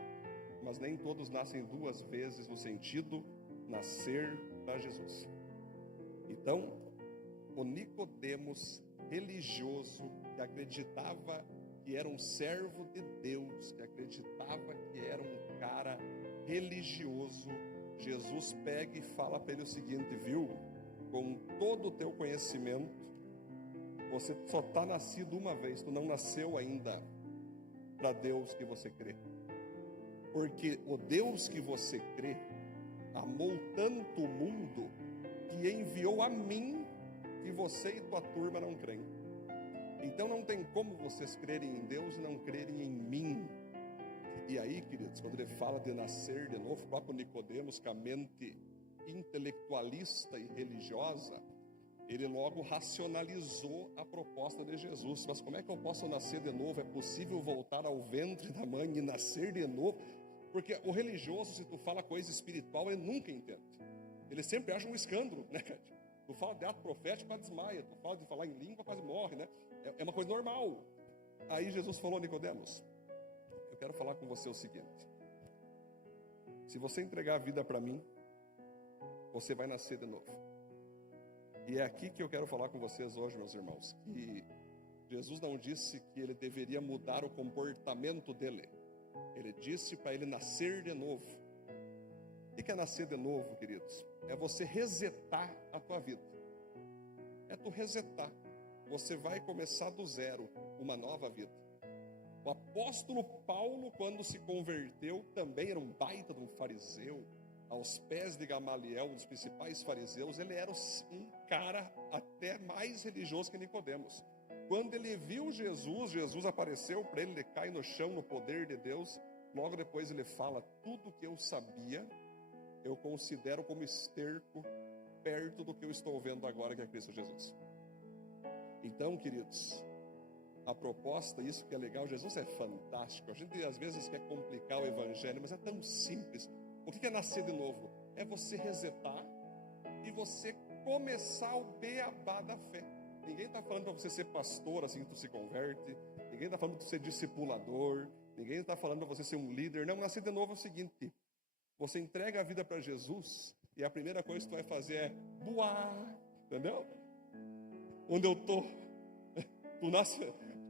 mas nem todos nascem duas vezes no sentido nascer para Jesus. Então, o Nicodemos religioso que acreditava que era um servo de Deus, que acreditava que era um cara religioso, Jesus pega e fala para ele o seguinte, viu? Com todo o teu conhecimento, você só está nascido uma vez, tu não nasceu ainda para Deus que você crê. Porque o Deus que você crê amou tanto o mundo que enviou a mim que você e tua turma não creem. Então não tem como vocês crerem em Deus e não crerem em mim. E aí, queridos, quando ele fala de nascer de novo, o próprio Nicodemos, com a mente intelectualista e religiosa, ele logo racionalizou a proposta de Jesus. Mas como é que eu posso nascer de novo? É possível voltar ao ventre da mãe e nascer de novo? Porque o religioso, se tu fala coisa espiritual, ele nunca entende. Ele sempre acha um escândalo, né? Tu fala de ato profético, quase desmaia. Tu fala de falar em língua, quase morre, né? É uma coisa normal. Aí Jesus falou a Nicodemos, eu quero falar com você o seguinte. Se você entregar a vida para mim, você vai nascer de novo. E é aqui que eu quero falar com vocês hoje, meus irmãos, que Jesus não disse que ele deveria mudar o comportamento dele. Ele disse para ele nascer de novo. O que é nascer de novo, queridos? É você resetar a tua vida. É tu resetar. Você vai começar do zero, uma nova vida. O apóstolo Paulo, quando se converteu, também era um baita de um fariseu, aos pés de Gamaliel, um dos principais fariseus. Ele era um cara até mais religioso que Nicodemos. Quando ele viu Jesus apareceu para ele, ele cai no chão no poder de Deus. Logo depois ele fala, tudo que eu sabia, eu considero como esterco, perto do que eu estou vendo agora, que é Cristo Jesus. Então, queridos, a proposta, isso que é legal, Jesus é fantástico. A gente às vezes quer complicar o evangelho, mas é tão simples. O que é nascer de novo? É você resetar e você começar o beabá da fé. Ninguém está falando para você ser pastor assim que tu se converte. Ninguém está falando para você ser discipulador. Ninguém está falando para você ser um líder. Não, nascer de novo é o seguinte. Você entrega a vida para Jesus e a primeira coisa que tu vai fazer é voar. Entendeu? Onde eu estou. Tu nasce,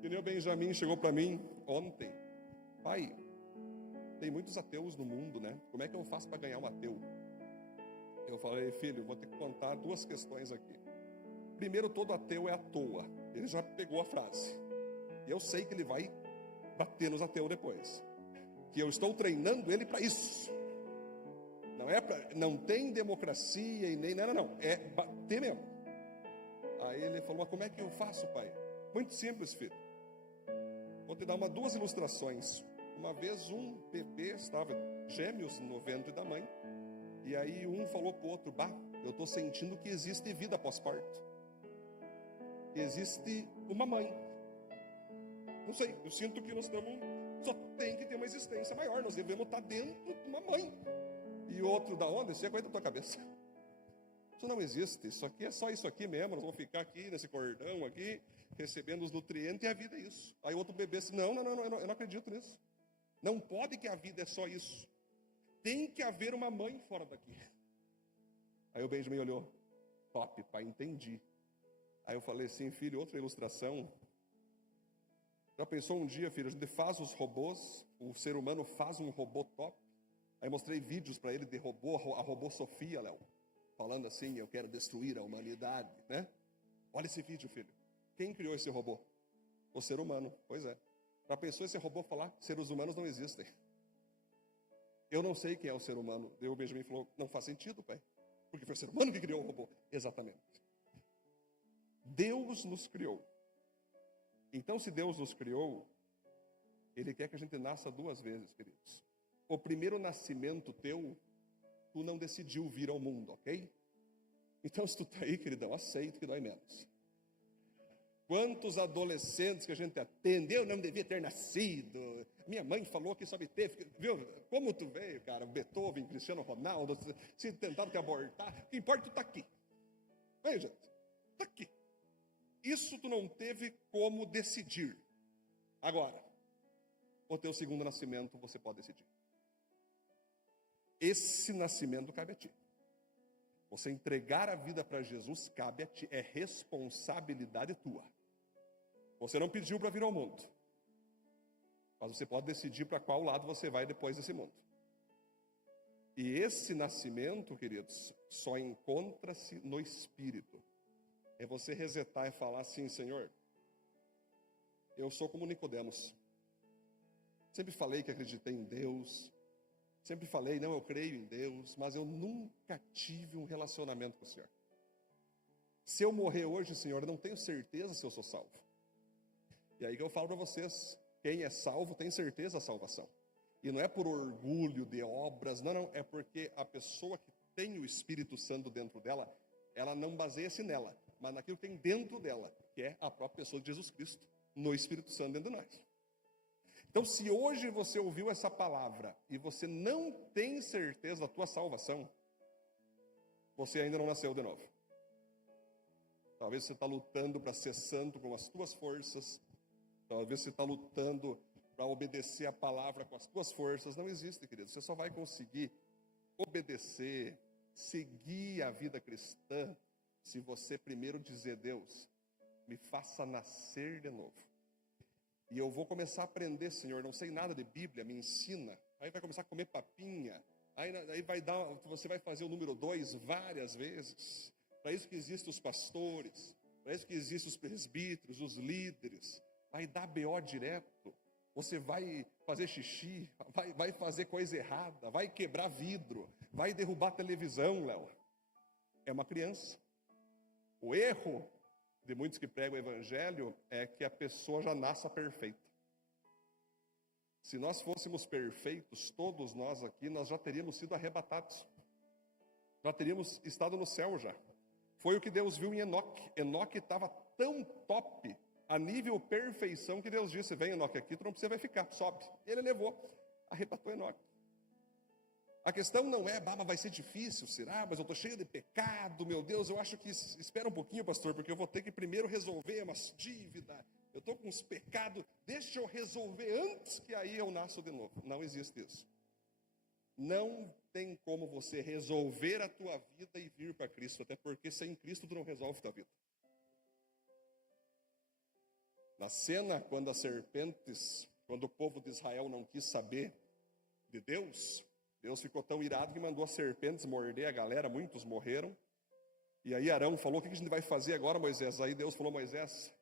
que nem o Benjamin chegou para mim ontem. Pai, tem muitos ateus no mundo, né? Como é que eu faço para ganhar um ateu? Eu falei, filho, vou ter que contar duas questões aqui. Primeiro, todo ateu é à toa. Ele já pegou a frase. E eu sei que ele vai bater nos ateus depois. Que eu estou treinando ele para isso. Não tem democracia e nem nada, não. É bater mesmo. Aí ele falou, mas como é que eu faço, pai? Muito simples, filho. Vou te dar duas ilustrações. Uma vez um bebê estava gêmeos no ventre da mãe. E aí um falou para o outro: bah, eu estou sentindo que existe vida após parto. Que existe uma mãe. Não sei, eu sinto que nós estamos... Só tem que ter uma existência maior. Nós devemos estar dentro de uma mãe. E outro, da onde? Isso é coisa da tua cabeça. Isso não existe. Isso aqui é só isso aqui mesmo. Nós vamos ficar aqui nesse cordão aqui, recebendo os nutrientes, e a vida é isso. Aí outro bebê disse: não, eu não acredito nisso. Não pode que a vida é só isso. Tem que haver uma mãe fora daqui. Aí o Benjamin olhou: top, pai, entendi. Aí eu falei assim: filho, outra ilustração. Já pensou um dia, filho, a gente faz os robôs, o ser humano faz um robô top. Aí mostrei vídeos para ele de robô, a robô Sofia, Léo, falando assim: eu quero destruir a humanidade, né? Olha esse vídeo, filho. Quem criou esse robô? O ser humano. Pois é. Já pensou esse robô falar: seres humanos não existem? Eu não sei quem é o ser humano. Daí o Benjamin falou: não faz sentido, pai, porque foi o ser humano que criou o robô. Exatamente. Deus nos criou. Então, se Deus nos criou, Ele quer que a gente nasça duas vezes, queridos. O primeiro nascimento teu, tu não decidiu vir ao mundo, ok? Então, se tu está aí, queridão, aceita que dói menos. Quantos adolescentes que a gente atende: eu não devia ter nascido, minha mãe falou que só me teve, viu? Como tu veio, cara, Beethoven, Cristiano Ronaldo, se tentaram te abortar, o que importa é tu tá aqui. Vem, gente, tá aqui. Isso tu não teve como decidir. Agora, o teu segundo nascimento você pode decidir. Esse nascimento cabe a ti. Você entregar a vida para Jesus cabe a ti, é responsabilidade tua. Você não pediu para vir ao mundo, mas você pode decidir para qual lado você vai depois desse mundo. E esse nascimento, queridos, só encontra-se no Espírito. É você resetar e falar assim: Senhor, eu sou como Nicodemos. Sempre falei que acreditei em Deus. Sempre falei: não, eu creio em Deus. Mas eu nunca tive um relacionamento com o Senhor. Se eu morrer hoje, Senhor, eu não tenho certeza se eu sou salvo. E aí que eu falo para vocês: quem é salvo tem certeza da salvação. E não é por orgulho de obras, não. É porque a pessoa que tem o Espírito Santo dentro dela, ela não baseia-se nela, mas naquilo que tem dentro dela, que é a própria pessoa de Jesus Cristo, no Espírito Santo dentro de nós. Então, se hoje você ouviu essa palavra e você não tem certeza da tua salvação, você ainda não nasceu de novo. Talvez você está lutando para ser santo com as tuas forças. Talvez você está lutando para obedecer a palavra com as tuas forças. Não existe, querido. Você só vai conseguir obedecer, seguir a vida cristã, se você primeiro dizer: Deus, me faça nascer de novo. E eu vou começar a aprender, Senhor, não sei nada de Bíblia, me ensina. Aí vai começar a comer papinha. Aí você vai fazer o número 2 várias vezes. Para isso que existem os pastores, para isso que existem os presbíteros, os líderes. Vai dar BO direto. Você vai fazer xixi, vai fazer coisa errada, vai quebrar vidro, vai derrubar televisão, Léo. É uma criança. O erro de muitos que pregam o evangelho é que a pessoa já nasça perfeita. Se nós fôssemos perfeitos, todos nós aqui, nós já teríamos sido arrebatados. Já teríamos estado no céu já. Foi o que Deus viu em Enoque. Enoque estava tão top, a nível perfeição, que Deus disse: vem, Enoque, aqui, tu não precisa, vai ficar, sobe. Ele levou, arrebatou Enoque. A questão não é: mas vai ser difícil, será? Mas eu estou cheio de pecado, meu Deus, eu acho que... Espera um pouquinho, pastor, porque eu vou ter que primeiro resolver umas dívidas. Eu estou com uns pecados, deixa eu resolver antes que aí eu nasço de novo. Não existe isso. Não tem como você resolver a tua vida e vir para Cristo, até porque sem Cristo tu não resolve a tua vida. Na cena, quando o povo de Israel não quis saber de Deus, Deus ficou tão irado que mandou as serpentes morder a galera, muitos morreram. E aí Arão falou: o que a gente vai fazer agora, Moisés? Aí Deus falou: Moisés,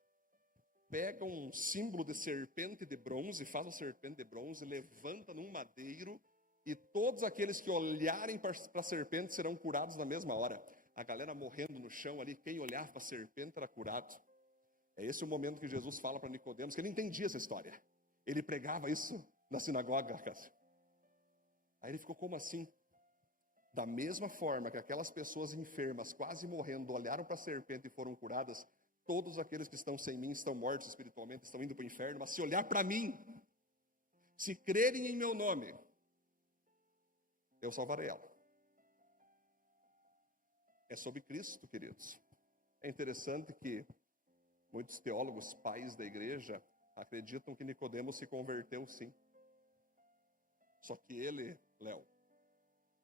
pega um símbolo de serpente de bronze, faz uma serpente de bronze, levanta num madeiro, e todos aqueles que olharem para a serpente serão curados na mesma hora. A galera morrendo no chão ali, quem olhava para a serpente era curado. É esse o momento que Jesus fala para Nicodemos, que ele entendia essa história. Ele pregava isso na sinagoga, Cássio. Aí ele ficou, como assim? Da mesma forma que aquelas pessoas enfermas, quase morrendo, olharam para a serpente e foram curadas, todos aqueles que estão sem mim estão mortos espiritualmente, estão indo para o inferno, mas se olhar para mim, se crerem em meu nome, eu salvarei ela. É sobre Cristo, queridos. É interessante que muitos teólogos, pais da igreja, acreditam que Nicodemos se converteu sim. Só que ele, Léo,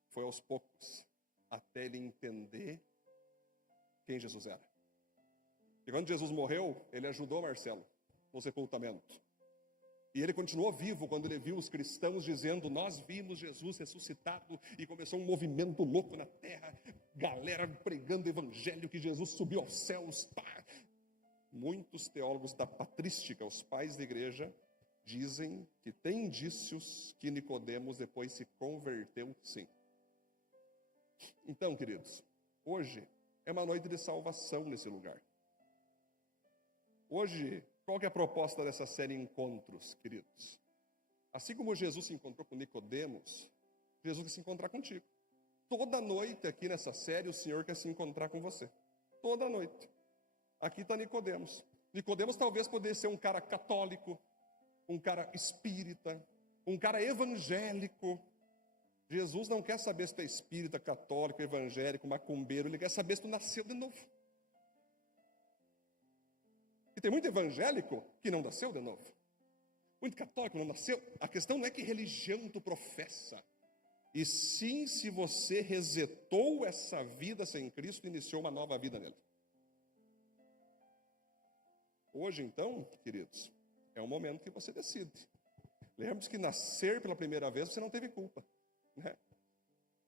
foi aos poucos, até ele entender quem Jesus era. E quando Jesus morreu, ele ajudou Marcelo no sepultamento. E ele continuou vivo quando ele viu os cristãos dizendo, nós vimos Jesus ressuscitado, e começou um movimento louco na terra, galera pregando o evangelho, que Jesus subiu aos céus. Pá. Muitos teólogos da patrística, os pais da igreja, dizem que tem indícios que Nicodemos depois se converteu sim. Então, queridos, hoje é uma noite de salvação nesse lugar. Hoje, qual que é a proposta dessa série Encontros, queridos? Assim como Jesus se encontrou com Nicodemos, Jesus quer se encontrar contigo. Toda noite aqui nessa série, o Senhor quer se encontrar com você. Toda noite. Aqui está Nicodemos. Nicodemos talvez pudesse ser um cara católico, um cara espírita, um cara evangélico. Jesus não quer saber se tu é espírita, católico, evangélico, macumbeiro. Ele quer saber se tu nasceu de novo. E tem muito evangélico que não nasceu de novo. Muito católico que não nasceu. A questão não é que religião tu professa. E sim, se você resetou essa vida sem Cristo e iniciou uma nova vida nele. Hoje, então, queridos, é um momento que você decide. Lembre-se que nascer pela primeira vez você não teve culpa. Né?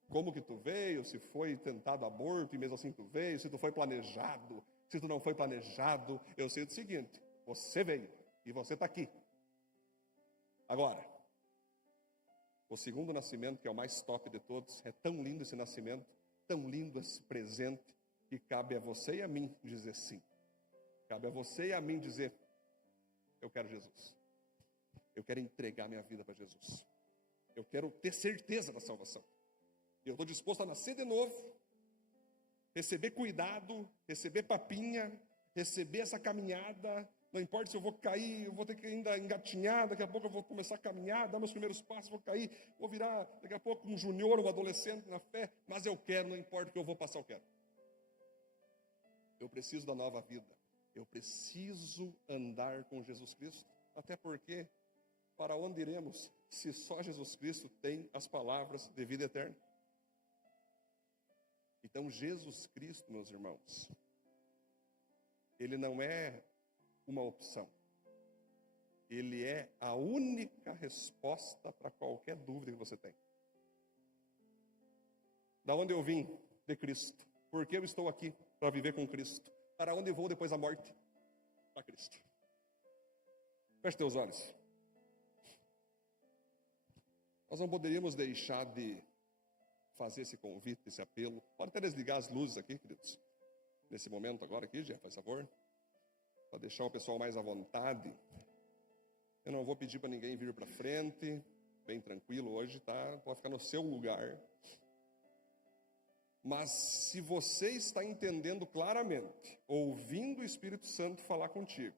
Como que tu veio, se foi tentado aborto e mesmo assim tu veio, se tu foi planejado, se tu não foi planejado, eu sei o seguinte, você veio e você está aqui. Agora, o segundo nascimento, que é o mais top de todos, é tão lindo esse nascimento, tão lindo esse presente, que cabe a você e a mim dizer sim. Cabe a você e a mim dizer, eu quero Jesus. Eu quero entregar minha vida para Jesus. Eu quero ter certeza da salvação. Eu estou disposto a nascer de novo, receber cuidado, receber papinha, receber essa caminhada. Não importa se eu vou cair, eu vou ter que ainda engatinhar, daqui a pouco eu vou começar a caminhar, dar meus primeiros passos, vou cair, vou virar daqui a pouco um junior, um adolescente na fé, mas eu quero, não importa o que eu vou passar, eu quero. Eu preciso da nova vida. Eu preciso andar com Jesus Cristo, até porque, para onde iremos, se só Jesus Cristo tem as palavras de vida eterna? Então, Jesus Cristo, meus irmãos, ele não é uma opção. Ele é a única resposta para qualquer dúvida que você tem. Da onde eu vim? De Cristo. Por que eu estou aqui? Para viver com Cristo. Para onde eu vou depois da morte? Para Cristo. Feche teus olhos. Nós não poderíamos deixar de fazer esse convite, esse apelo. Pode até desligar as luzes aqui, queridos. Nesse momento agora aqui, Jeff, faz favor. Para deixar o pessoal mais à vontade. Eu não vou pedir para ninguém vir para frente. Bem tranquilo hoje, tá? Pode ficar no seu lugar. Mas se você está entendendo claramente, ouvindo o Espírito Santo falar contigo,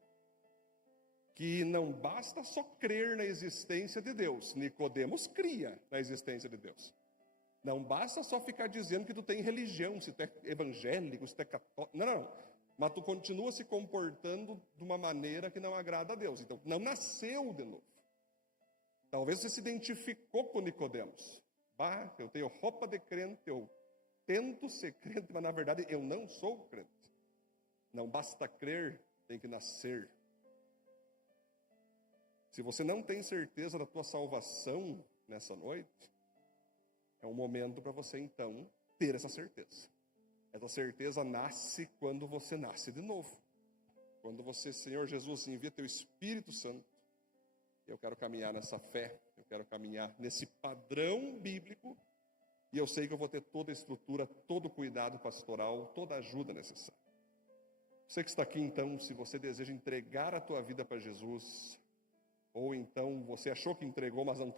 que não basta só crer na existência de Deus. Nicodemos cria na existência de Deus. Não basta só ficar dizendo que tu tem religião, se tu é evangélico, se tu é católico. Não. Mas tu continua se comportando de uma maneira que não agrada a Deus. Então, não nasceu de novo. Talvez você se identificou com Nicodemos. Bah, eu tenho roupa de crente, eu tento ser crente, mas na verdade eu não sou crente. Não basta crer, tem que nascer. Se você não tem certeza da tua salvação nessa noite, é um momento para você então ter essa certeza. Essa certeza nasce quando você nasce de novo. Quando você, Senhor Jesus, envia teu Espírito Santo. Eu quero caminhar nessa fé, eu quero caminhar nesse padrão bíblico. E eu sei que eu vou ter toda a estrutura, todo o cuidado pastoral, toda a ajuda necessária. Você que está aqui, então, se você deseja entregar a tua vida para Jesus, ou então você achou que entregou, mas não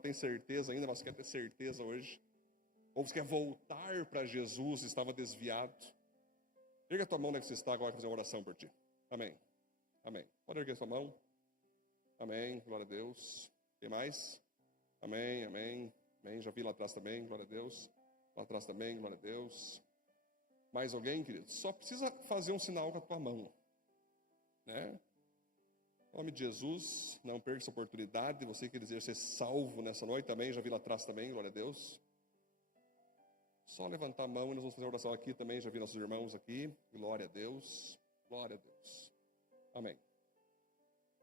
tem certeza ainda, mas quer ter certeza hoje, ou você quer voltar para Jesus, estava desviado, erga a tua mão onde você está agora, fazer uma oração por ti. Amém. Amém. Pode erguer a sua mão. Amém. Glória a Deus. Tem mais? Amém, amém, amém. Já vi lá atrás também, glória a Deus. Lá atrás também, glória a Deus. Mais alguém, querido? Só precisa fazer um sinal com a tua mão, né? Em nome de Jesus, não perca essa oportunidade. Você que deseja ser salvo nessa noite também, já vi lá atrás também, glória a Deus. Só levantar a mão e nós vamos fazer uma oração aqui também, já vi nossos irmãos aqui. Glória a Deus, glória a Deus. Amém.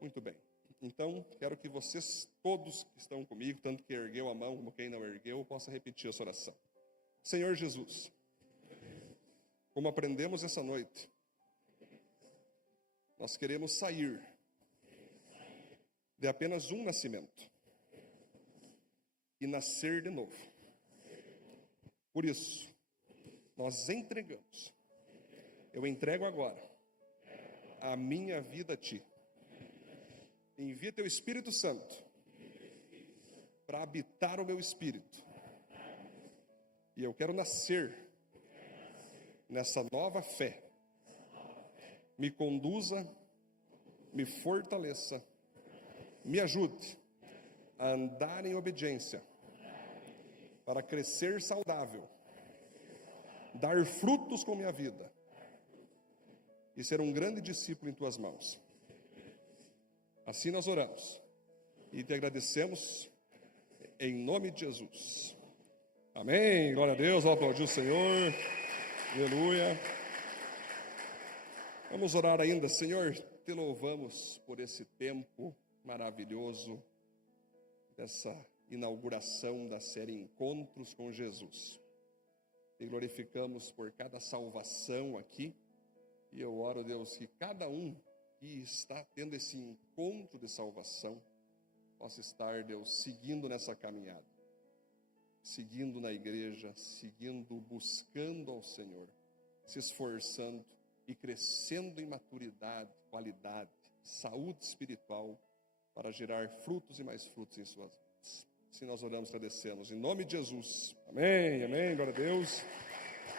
Muito bem. Então, quero que vocês todos que estão comigo, tanto que ergueu a mão como quem não ergueu, possa repetir essa oração. Senhor Jesus, como aprendemos essa noite, nós queremos sair de apenas um nascimento e nascer de novo. Por isso, nós entregamos. Eu entrego agora a minha vida a Ti. Envia Teu Espírito Santo para habitar o meu espírito. E eu quero nascer nessa nova fé. Me conduza, me fortaleça, me ajude a andar em obediência, para crescer saudável, dar frutos com minha vida e ser um grande discípulo em Tuas mãos. Assim nós oramos e Te agradecemos em nome de Jesus. Amém. Glória a Deus. Vamos aplaudir o Senhor. Aleluia. Vamos orar ainda. Senhor, Te louvamos por esse tempo maravilhoso dessa inauguração da série Encontros com Jesus. Te glorificamos por cada salvação aqui. E eu oro, Deus, que cada um que está tendo esse encontro de salvação possa estar, Deus, seguindo nessa caminhada, seguindo na igreja, seguindo, buscando ao Senhor, se esforçando e crescendo em maturidade, qualidade, saúde espiritual, para gerar frutos e mais frutos em suas vidas. Assim nós oramos e agradecemos. Em nome de Jesus. Amém, amém, glória a Deus.